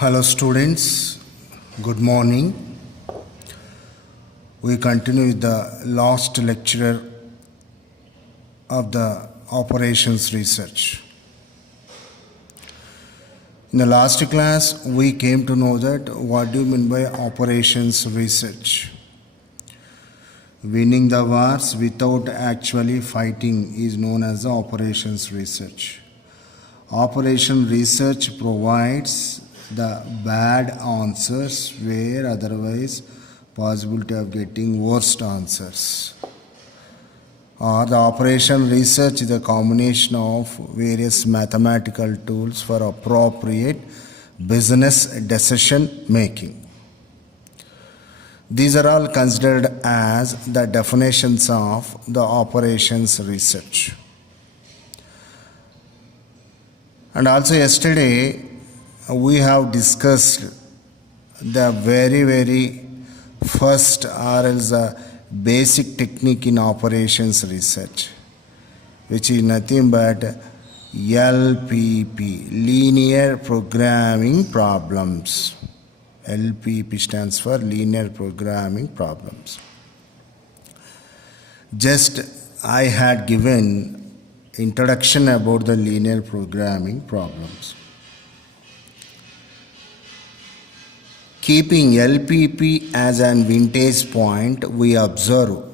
Hello students, good morning. We continue with the last lecture of the operations research. In the last class, we came to know that what do you mean by operations research? Winning the wars without actually fighting is known as the operations research. Operation research provides the bad answers where otherwise possibility of getting worst answers. Or the operation research is a combination of various mathematical tools for appropriate business decision making. These are all considered as the definitions of the operations research. And also yesterday we have discussed the very first or else basic technique in operations research, which is nothing but LPP, linear programming problems. LPP stands for linear programming problems. Just I had given introduction about the linear programming problems. Keeping LPP as an vintage point, we observe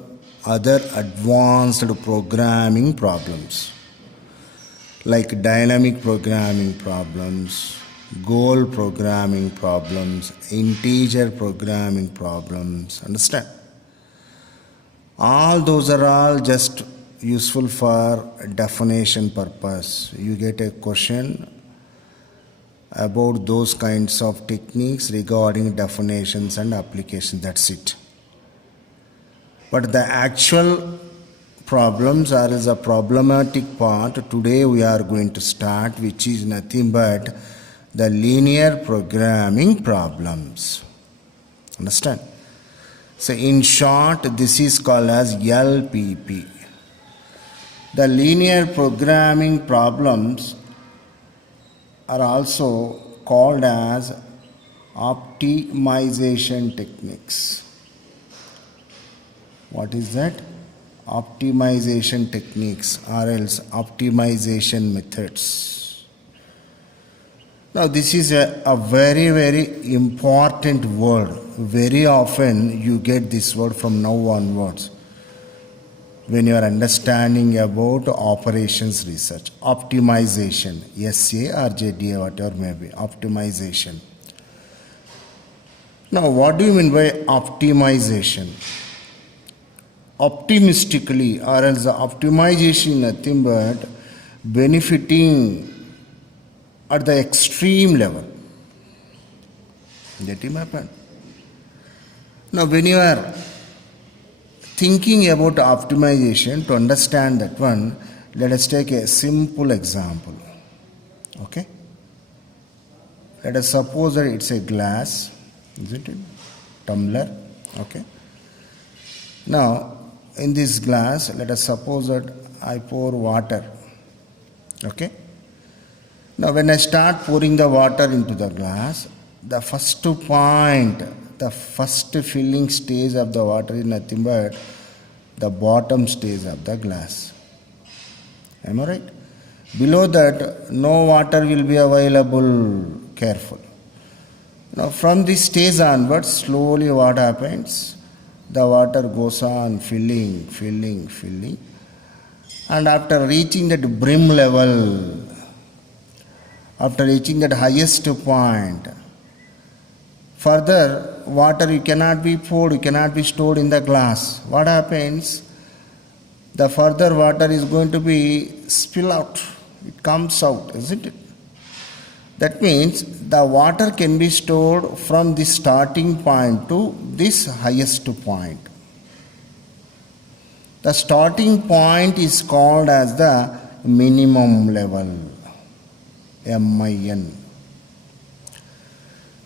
other advanced programming problems like dynamic programming problems, goal programming problems, integer programming problems. Understand? All those are all just useful for definition purpose. You get a question about those kinds of techniques regarding definitions and applications. That's it. But the actual problems or is a problematic part today we are going to start, which is nothing but the linear programming problems. Understand? So in short, this is called as LPP. The linear programming problems are also called as optimization techniques. What is that? Optimization techniques or else optimization methods. Now this is a very important word. Very often you get this word from now onwards when you are understanding about operations research. Optimization, SARJDA, whatever may be, optimization. Now what do you mean by optimization? Optimistically or else the optimization is nothing but benefiting at the extreme level. That will happen. Now when you are thinking about optimization, to understand that one, let us take a simple example. Okay? Let us suppose that it's a glass, isn't it? Tumbler. Okay? Now, in this glass, let us suppose that I pour water. Okay? Now, when I start pouring the water into the glass, the first point, the first filling stage of the water is nothing but the bottom stage of the glass. Am I right? Below that, no water will be available. Careful. Now, from this stage onwards, slowly what happens? The water goes on filling. And after reaching that brim level, after reaching that highest point, further, water you cannot be poured, you cannot be stored in the glass. What happens? The further water is going to be spill out. It comes out, isn't it? That means the water can be stored from the starting point to this highest point. The starting point is called as the minimum level, MIN.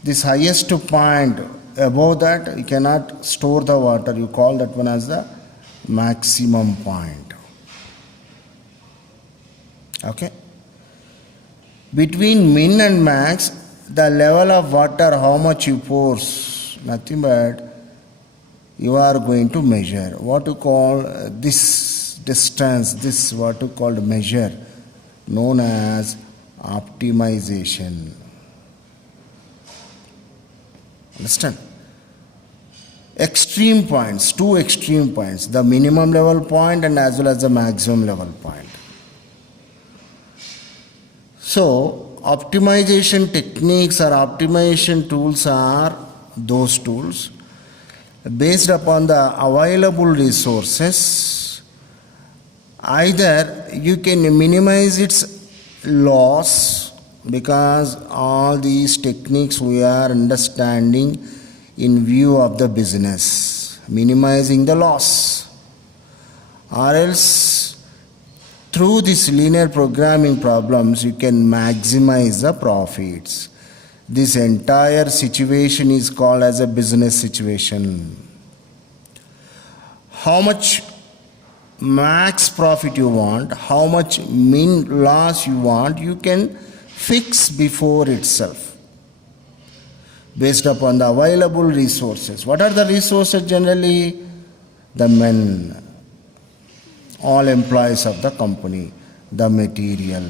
This highest point, above that you cannot store the water. You call that one as the maximum point. Okay? Between min and max, the level of water, how much you pour, nothing but you are going to measure. What to call this distance, this what to call measure, known as optimization. Understand? Extreme points, two extreme points, the minimum level point and as well as the maximum level point. So, optimization techniques or optimization tools are those tools based upon the available resources. Either you can minimize its loss, because all these techniques we are understanding in view of the business, minimizing the loss, or else through this linear programming problems you can maximize the profits. This entire situation is called as a business situation. How much max profit you want, how much min loss you want, you can fix before itself based upon the available resources. What are the resources generally? The men, all employees of the company, the material,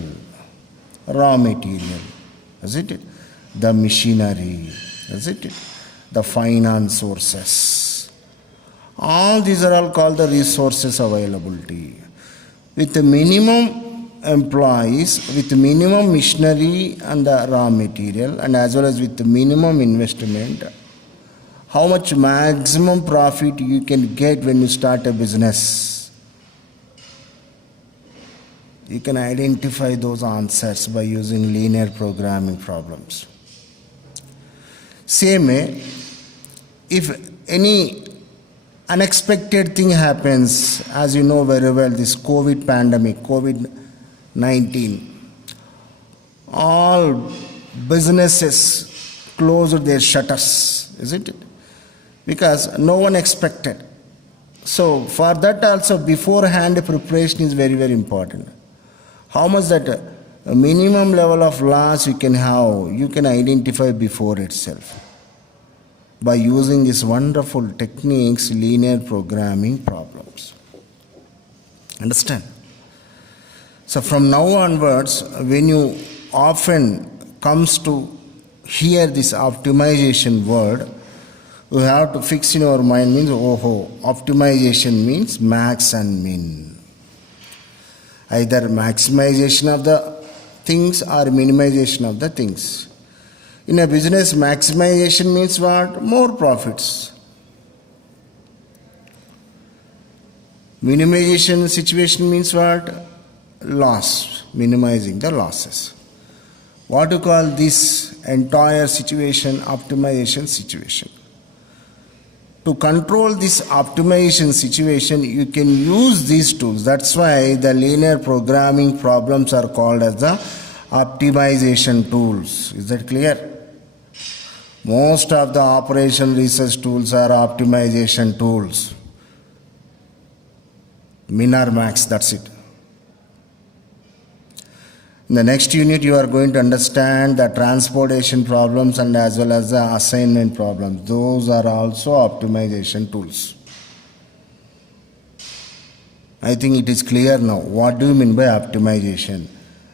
raw material, isn't it? The machinery, isn't it? The finance sources. All these are all called the resources availability. With the minimum employees, with minimum machinery and the raw material, and as well as with the minimum investment, how much maximum profit you can get when you start a business. You can identify those answers by using linear programming problems. Same way, if any unexpected thing happens, as you know very well, this COVID pandemic, COVID-19, all businesses closed their shutters, isn't it? Because no one expected. So for that also, beforehand preparation is very, very important. How much that minimum level of loss you can have, you can identify before itself by using these wonderful techniques, linear programming problems. Understand? So from now onwards, when you often comes to hear this optimization word, you have to fix in your mind means, optimization means max and min. Either maximization of the things or minimization of the things. In a business, maximization means what? More profits. Minimization situation means what? Loss, minimizing the losses. What to call this entire situation? Optimization situation. To control this optimization situation, you can use these tools. That's why the linear programming problems are called as the optimization tools. Is that clear? Most of the operation research tools are optimization tools. Min or max, that's it. In the next unit, you are going to understand the transportation problems and as well as the assignment problems. Those are also optimization tools. I think it is clear now. What do you mean by optimization?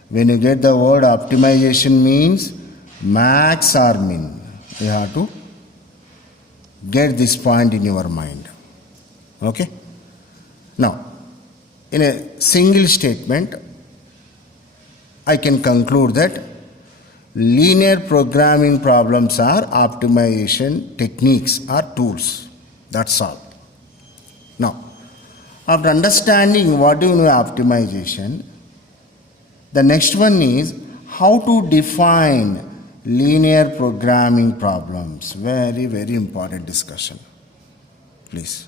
When you get the word optimization means max or min. You have to get this point in your mind. Okay? Now, in a single statement, I can conclude that linear programming problems are optimization techniques or tools. That's all. Now, after understanding what do you mean by optimization, the next one is how to define linear programming problems. Very, very important discussion. Please.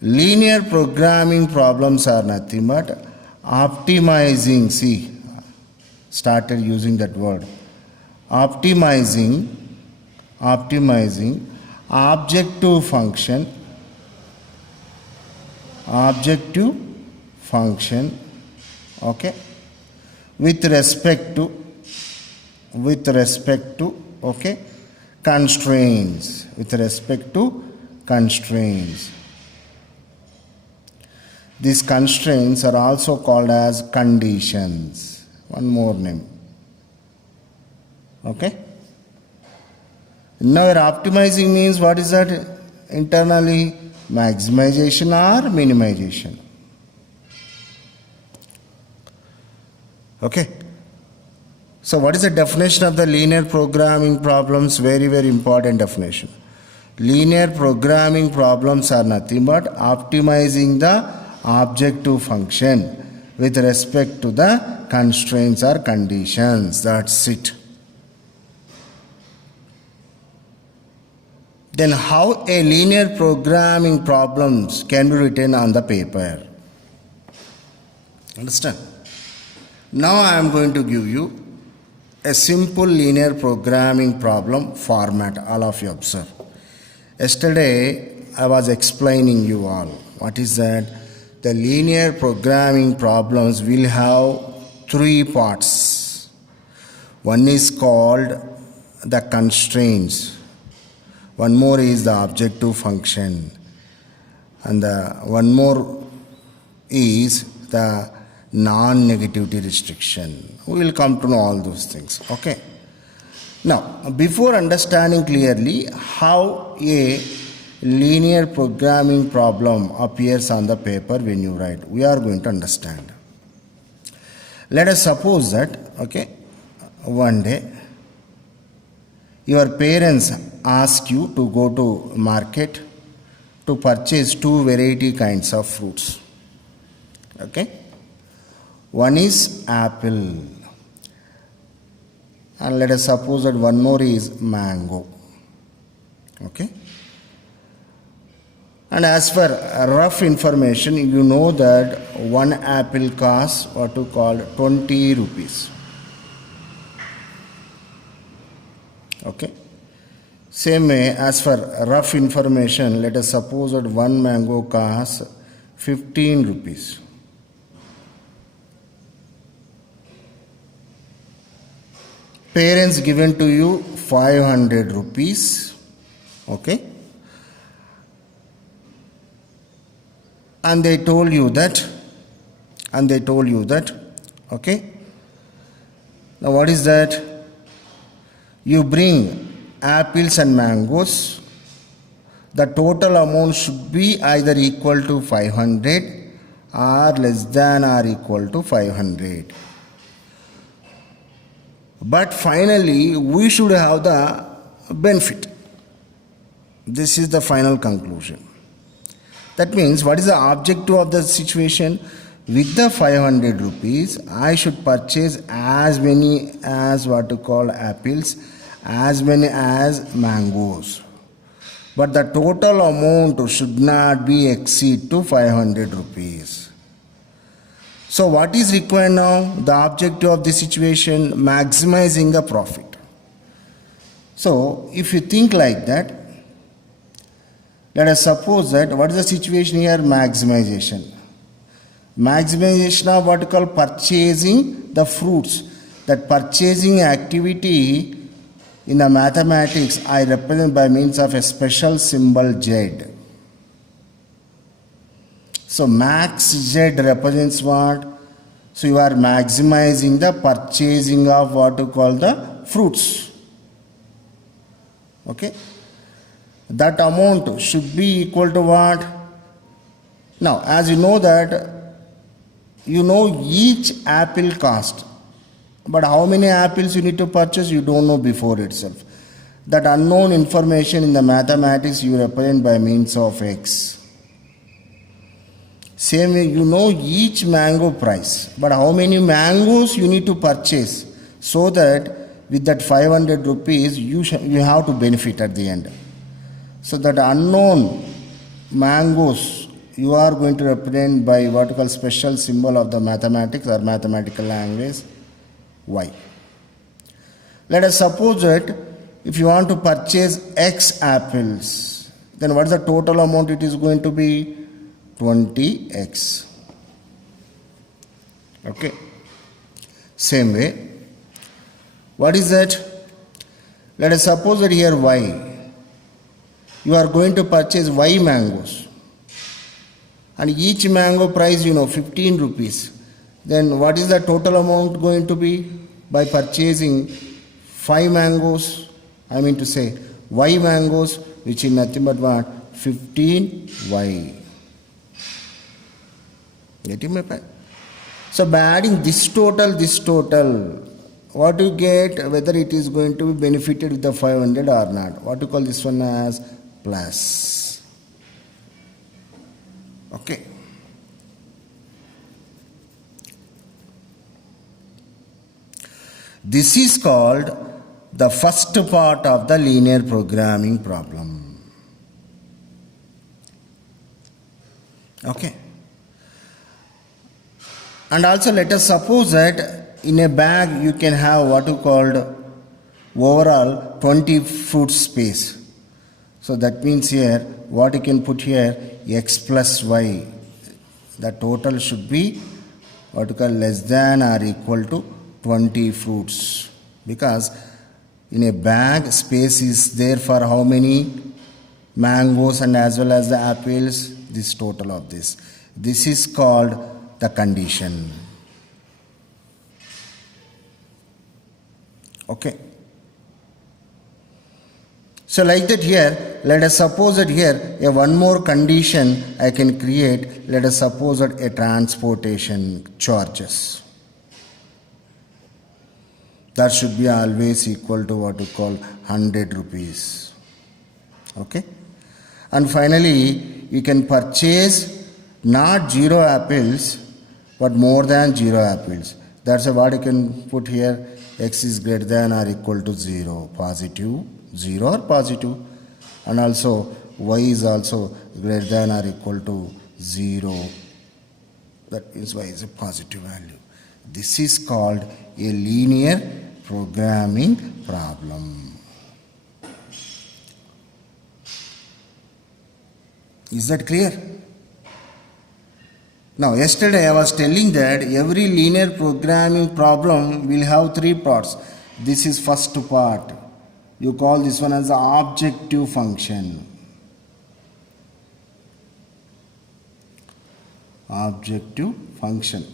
Linear programming problems are nothing but optimizing, started using that word, optimizing objective function, okay, with respect to with respect to, okay, constraints, with respect to constraints. These constraints are also called as conditions. One more name. Okay. Now optimizing means what is that internally? Maximization or minimization. Okay. So what is the definition of the linear programming problems? Very, very important definition. Linear programming problems are nothing but optimizing the objective function with respect to the constraints or conditions. That's it. Then how a linear programming problems can be written on the paper? Understand? Now I am going to give you a simple linear programming problem format. All of you observe. Yesterday I was explaining you all what is that. The linear programming problems will have three parts. One is called the constraints. One more is the objective function. And one more is the non-negativity restriction. We will come to know all those things. Okay. Now, before understanding clearly how a linear programming problem appears on the paper when you write, we are going to understand. Let us suppose that, okay, one day your parents ask you to go to market to purchase two variety kinds of fruits. Okay. One is apple, and let us suppose that one more is mango. Okay. And as for rough information, you know that one apple costs what to call 20 rupees. Okay. Same way, as for rough information, let us suppose that one mango costs 15 rupees. Parents given to you 500 rupees. Okay. And they told you that, okay. Now what is that? You bring apples and mangoes. The total amount should be either equal to 500 or less than or equal to 500. But finally, we should have the benefit. This is the final conclusion. That means, what is the objective of the situation? With the 500 rupees, I should purchase as many as what to call apples, as many as mangoes. But the total amount should not be exceed to 500 rupees. So what is required now? The objective of the situation, maximizing the profit. So if you think like that, let us suppose that what is the situation here? Maximization. Maximization of what we call purchasing the fruits. That purchasing activity in the mathematics I represent by means of a special symbol Z. So max Z represents what? So you are maximizing the purchasing of what you call the fruits. Okay. That amount should be equal to what? Now, as you know that, you know each apple cost. But how many apples you need to purchase, you don't know before itself. That unknown information in the mathematics you represent by means of X. Same way, you know each mango price. But how many mangoes you need to purchase so that with that 500 rupees you have to benefit at the end. So that unknown mangoes you are going to represent by what we call special symbol of the mathematics or mathematical language Y. Let us suppose that if you want to purchase X apples, then what is the total amount it is going to be? 20x. Okay. Same way, What is that? Let us suppose that here Y. You are going to purchase Y mangoes. And each mango price, 15 rupees. Then what is the total amount going to be? By purchasing 5 mangoes, I mean to say Y mangoes, which is nothing but what? 15Y. Getting my point? So by adding this total, what you get, whether it is going to be benefited with the 500 or not. What you call this one as plus. Okay. This is called the first part of the linear programming problem. Okay. And also let us suppose that in a bag you can have what you called overall 20 fruit space. So that means here what you can put here x plus y. The total should be what you call less than or equal to 20 fruits, because in a bag space is there for how many mangoes and as well as the apples, this total of this. This is called the condition. Okay. So like that here, let us suppose that here a one more condition I can create. Let us suppose that a transportation charges. That should be always equal to what you call 100 rupees. Okay. And finally, you can purchase not 0 apples, but more than 0 apples. That's what you can put here. X is greater than or equal to 0. Positive, 0 or positive. And also, Y is also greater than or equal to 0. That means Y is a positive value. This is called a linear programming problem. Is that clear? Now, yesterday I was telling that every linear programming problem will have 3 parts. This is first part. You call this one as the objective function. Objective function.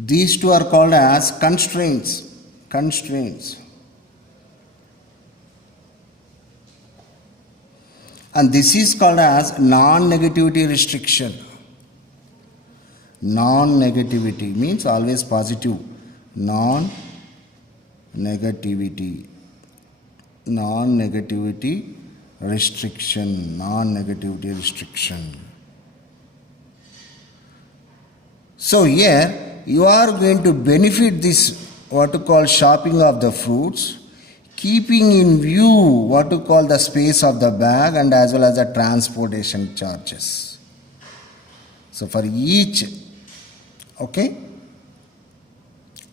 These two are called as constraints. And this is called as non-negativity restriction. Non-negativity means always positive. Non-negativity restriction. So here you are going to benefit this what to call shopping of the fruits, keeping in view what to call the space of the bag and as well as the transportation charges. So for each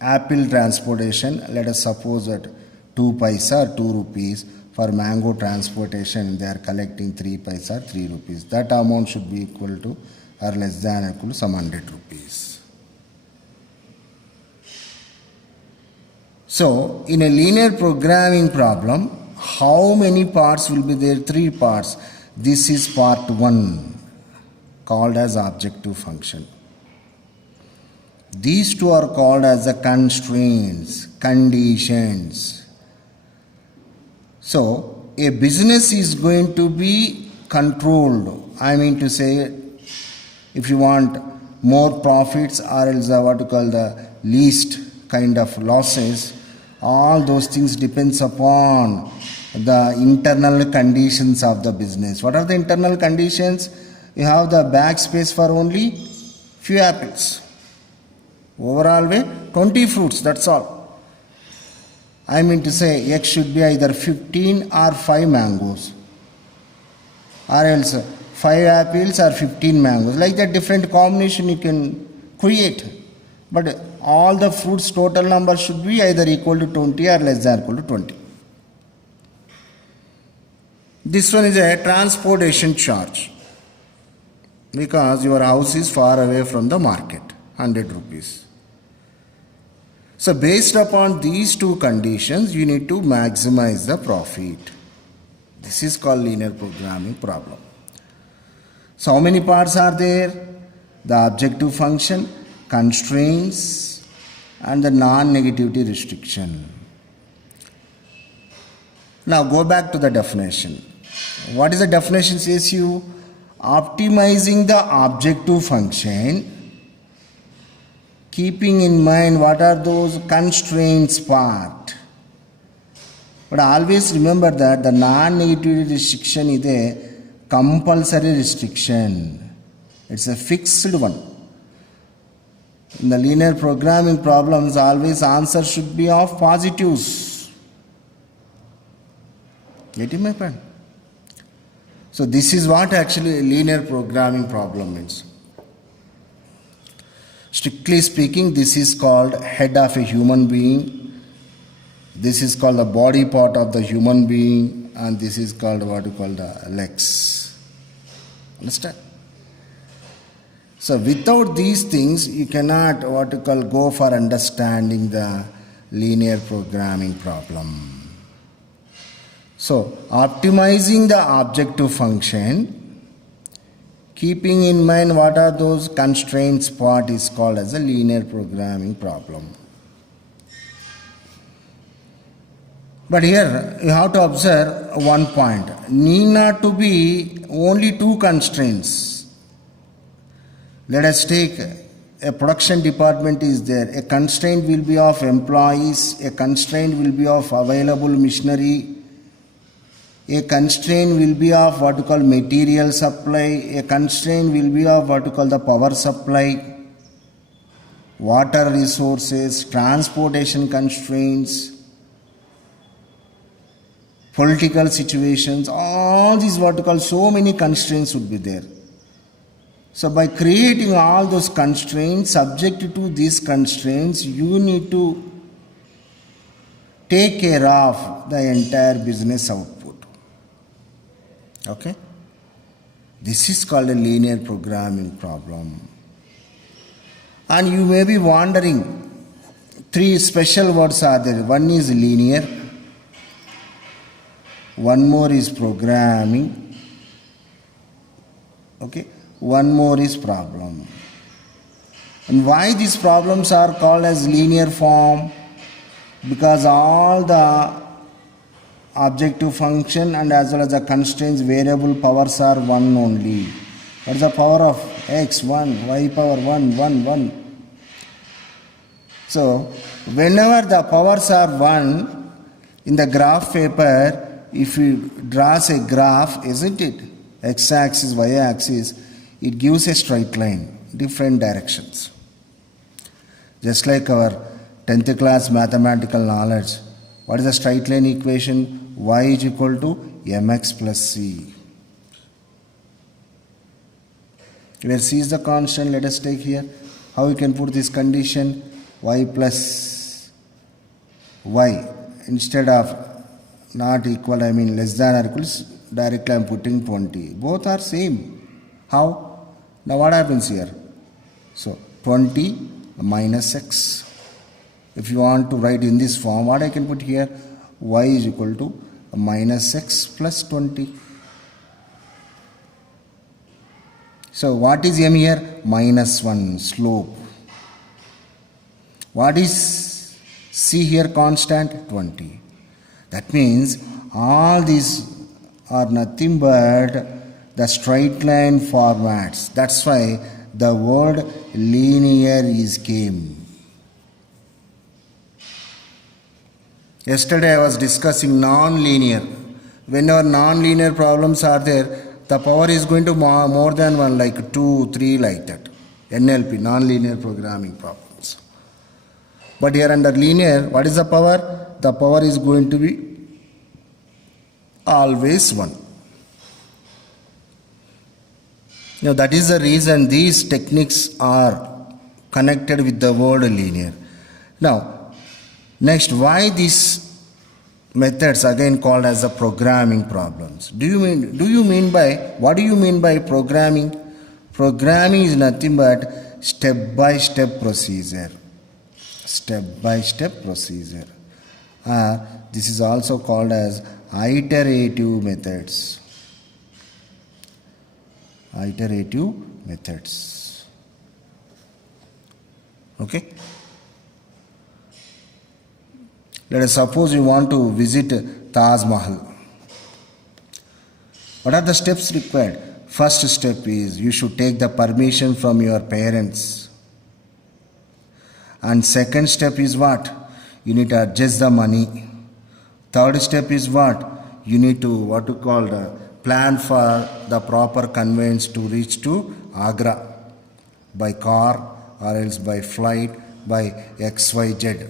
apple transportation, let us suppose that 2 paisa or 2 rupees. For mango transportation they are collecting 3 paisa or 3 rupees. That amount should be equal to or less than or equal to some 100 rupees. So, in a linear programming problem, how many parts will be there? 3 parts. This is part 1, called as objective function. These two are called as the constraints, conditions. So, a business is going to be controlled. I mean to say, if you want more profits or else what you call the least kind of losses, all those things depends upon the internal conditions of the business. What are the internal conditions? You have the bag space for only few apples. Overall way 20 fruits, that's all. I mean to say X should be either 15 or 5 mangoes, or else 5 apples or 15 mangoes. Like that different combination you can create. But all the fruits total number should be either equal to 20 or less than or equal to 20. This one is a transportation charge, because your house is far away from the market, 100 rupees. So based upon these two conditions, you need to maximize the profit. This is called linear programming problem. So how many parts are there? The objective function, constraints, and the non-negativity restriction. Now go back to the definition. What is the definition says you? Optimizing the objective function, keeping in mind what are those constraints part. But always remember that the non-negativity restriction is a compulsory restriction. It's a fixed one. In the linear programming problems, always answer should be of positives. Getting my point? So this is what actually a linear programming problem means. Strictly speaking, this is called head of a human being. This is called the body part of the human being, and this is called what you call the legs. Understand? So without these things, you cannot what you call go for understanding the linear programming problem. So optimizing the objective function, keeping in mind what are those constraints part is called as a linear programming problem. But here you have to observe one point. Need not to be only two constraints. Let us take a production department is there. A constraint will be of employees, a constraint will be of available machinery, a constraint will be of what you call material supply, a constraint will be of what you call the power supply, water resources, transportation constraints, political situations, all these what you call so many constraints would be there. So by creating all those constraints, subject to these constraints, you need to take care of the entire business output. Okay? This is called a linear programming problem. And you may be wondering, three special words are there. One is linear, one more is programming, okay, one more is problem. And why these problems are called as linear form? Because all the objective function and as well as the constraints variable powers are 1 only. What is the power of x? 1, y power 1, 1, 1. So whenever the powers are 1 in the graph paper, if you draw a graph, isn't it? X-axis, y-axis, it gives a straight line, different directions. Just like our 10th class mathematical knowledge. What is the straight line equation? Y is equal to mx plus c. Where c is the constant, let us take here. How we can put this condition? Y plus y. Instead of not equal, I mean less than or equals, directly I am putting 20. Both are same. How? Now what happens here? So 20 minus x. If you want to write in this form, what I can put here? Y is equal to minus x plus 20. So what is m here? Minus 1, slope. What is c here? Constant, 20. That means all these are nothing but the straight line formats. That's why the word linear is came. Yesterday I was discussing non-linear. Whenever non-linear problems are there, the power is going to more than 1, like 2, 3, like that. NLP, non-linear programming problems. But here under linear, what is the power? The power is going to be always 1. Now that is the reason these techniques are connected with the word linear. Now, next, why these methods again called as the programming problems? What do you mean by programming? Programming is nothing but step-by-step procedure. step-by-step procedure. This is also called as iterative methods. Iterative methods. Okay. Let us suppose you want to visit Taj Mahal. What are the steps required? First step is you should take the permission from your parents. And second step is what? You need to adjust the money. Third step is what? You need to plan for the proper conveyance to reach to Agra by car or else by flight by XYZ.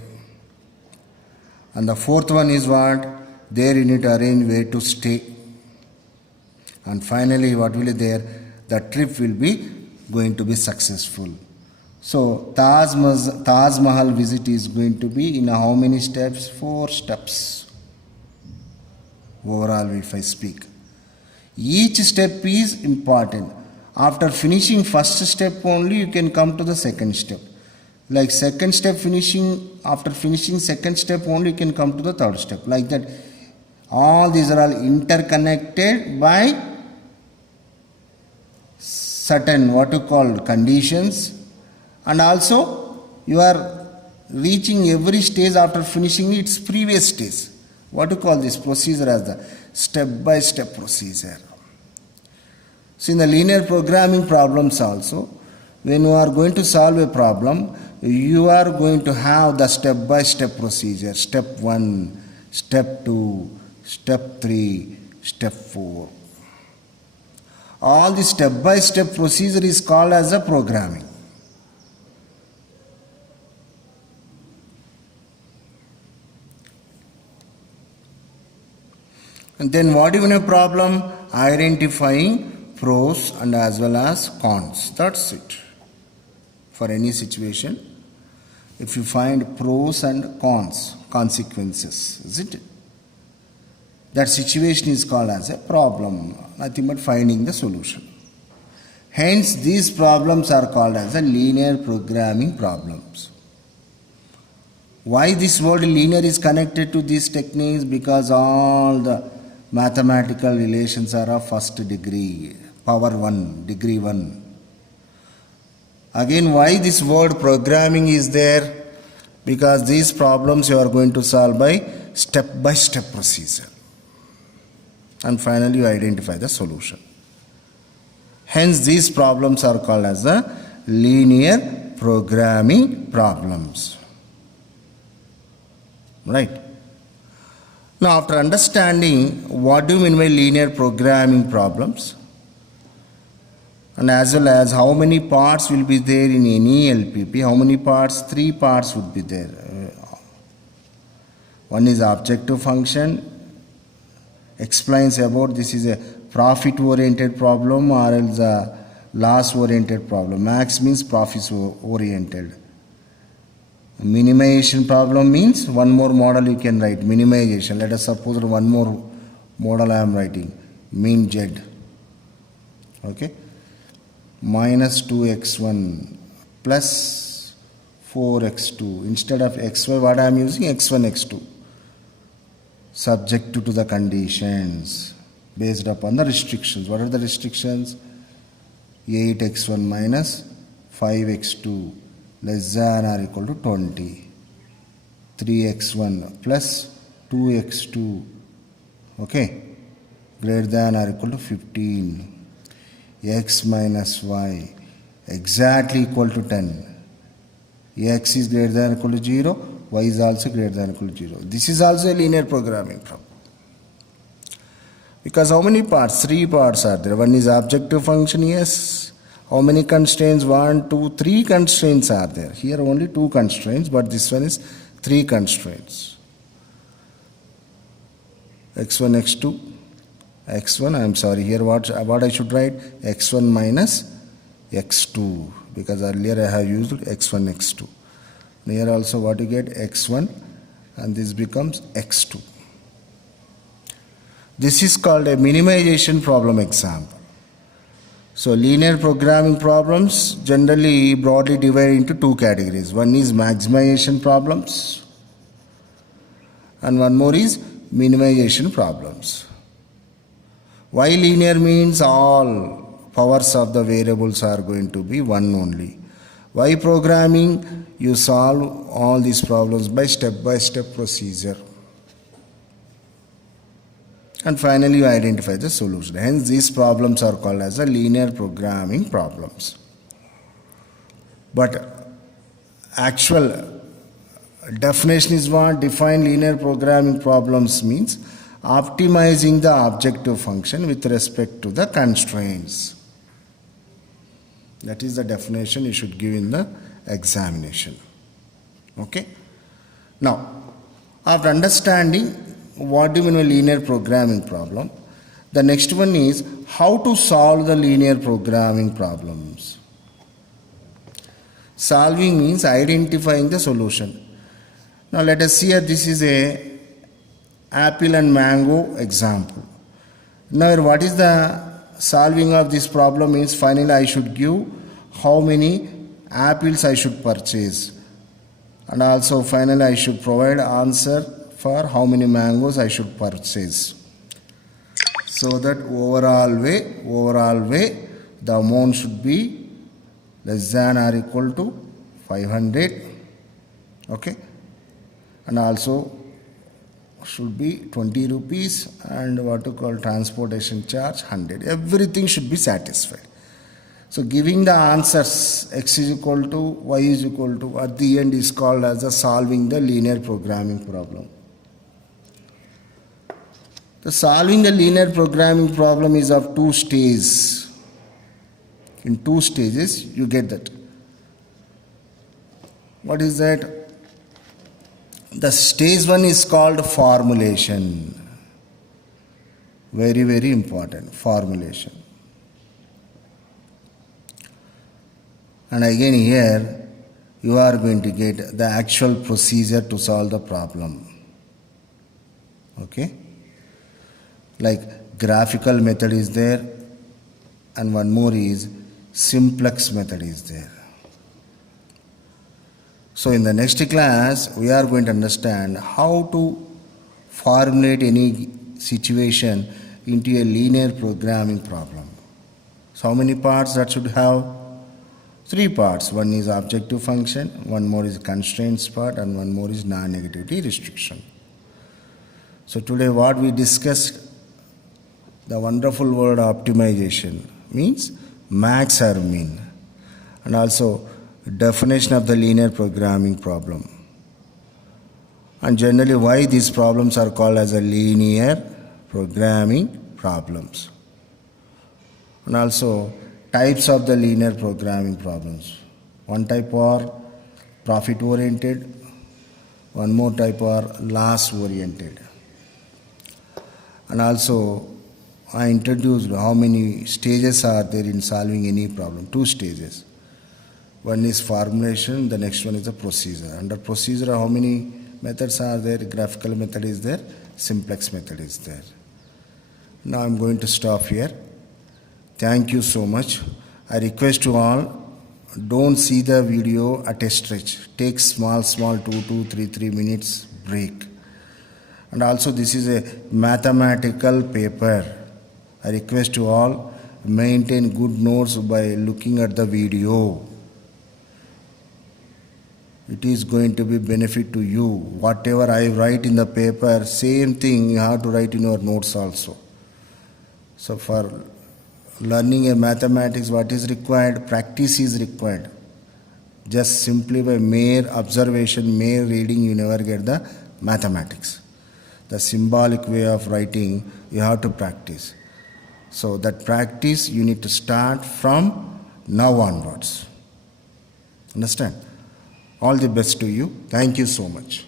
And the fourth one is what? There you need to arrange where to stay. And finally, what will be there? The trip will be going to be successful. So, Taj Mahal visit is going to be in how many steps? 4 steps. Overall, if I speak. Each step is important. After finishing first step only, you can come to the second step. Like second step after finishing second step only, you can come to the third step. Like that. All these are all interconnected by certain conditions, and also you are reaching every stage after finishing its previous stage. This procedure as the step-by-step procedure. So in the linear programming problems also, when you are going to solve a problem, you are going to have the step-by-step procedure. Step 1, step 2, step 3, step 4. All the step-by-step procedure is called as a programming. And then what even a problem? Identifying pros and as well as cons. That's it. For any situation, if you find pros and cons, consequences, isn't it? That situation is called as a problem, nothing but finding the solution. Hence, these problems are called as a linear programming problems. Why this word linear is connected to these techniques? Because all the mathematical relations are of first degree, power 1, degree 1. Again, why this word programming is there? Because these problems you are going to solve by step-by-step procedure. And finally, you identify the solution. Hence, these problems are called as the linear programming problems. Right? Now, after understanding what do you mean by linear programming problems, and as well as how many parts will be there in any LPP, how many parts? 3 parts would be there. One is objective function, explains about this is a profit oriented problem or else a loss oriented problem. Max means profit oriented. Minimization problem means one more model you can write, minimization. Let us suppose one more model I am writing, mean Z. Okay, minus 2x1 plus 4x2. Instead of xy, what I am using? x1, x2. Subject to the conditions based upon the restrictions. What are the restrictions? 8x1 minus 5x2 less than or equal to 20. 3x1 plus 2x2, okay, greater than or equal to 15. X minus y exactly equal to 10. X is greater than or equal to 0. Y is also greater than or equal to 0. This is also a linear programming problem. Because how many parts? 3 parts are there. One is objective function, yes. How many constraints? 1, 2, 3 constraints are there. Here only 2 constraints, but this one is 3 constraints. x1, x2, x1, I am sorry, here what I should write? x1 minus x2, because earlier I have used x1, x2. Here also what you get? x1, and this becomes x2. This is called a minimization problem example. So linear programming problems generally broadly divide into two categories. One is maximization problems and one more is minimization problems. Why linear means all powers of the variables are going to be one only. Why programming? You solve all these problems by step procedure. And finally you identify the solution. Hence these problems are called as a linear programming problems. But actual definition is what? Define linear programming problems means optimizing the objective function with respect to the constraints. That is the definition you should give in the examination. Okay. Now, after understanding what do you mean by linear programming problem, the next one is how to solve the linear programming problems. Solving means identifying the solution. Now let us see here, this is a apple and mango example. Now what is the solving of this problem means finally I should give how many apples I should purchase, and also finally I should provide answer for how many mangoes I should purchase. So that overall way the amount should be less than or equal to 500. Okay. And also should be 20 rupees and what to call transportation charge 100. Everything should be satisfied. So giving the answers x is equal to y is equal to at the end is called as a solving the linear programming problem. The solving the linear programming problem is of two stages. In two stages you get that. What is that? The stage one is called formulation. Very, very important. Formulation. And again here you are going to get the actual procedure to solve the problem. Okay. Like graphical method is there and one more is simplex method is there. So in the next class we are going to understand how to formulate any situation into a linear programming problem. So how many parts that should have? 3 parts. One is objective function, one more is constraints part and one more is non-negativity restriction. So today what we discussed, the wonderful word optimization means max or min, and also definition of the linear programming problem, and generally why these problems are called as a linear programming problems, and also types of the linear programming problems. One type are profit oriented, one more type are loss oriented, and also I introduced how many stages are there in solving any problem. 2 stages. One is formulation, the next one is the procedure. Under procedure, how many methods are there? Graphical method is there, simplex method is there. Now I'm going to stop here. Thank you so much. I request you all, don't see the video at a stretch. Take small 2-3 minutes break. And also this is a mathematical paper. I request you all maintain good notes by looking at the video. It is going to be benefit to you. Whatever I write in the paper, same thing you have to write in your notes also. So for learning a mathematics, what is required? Practice is required. Just simply by mere observation, mere reading, you never get the mathematics. The symbolic way of writing, you have to practice. So that practice you need to start from now onwards. Understand? All the best to you. Thank you so much.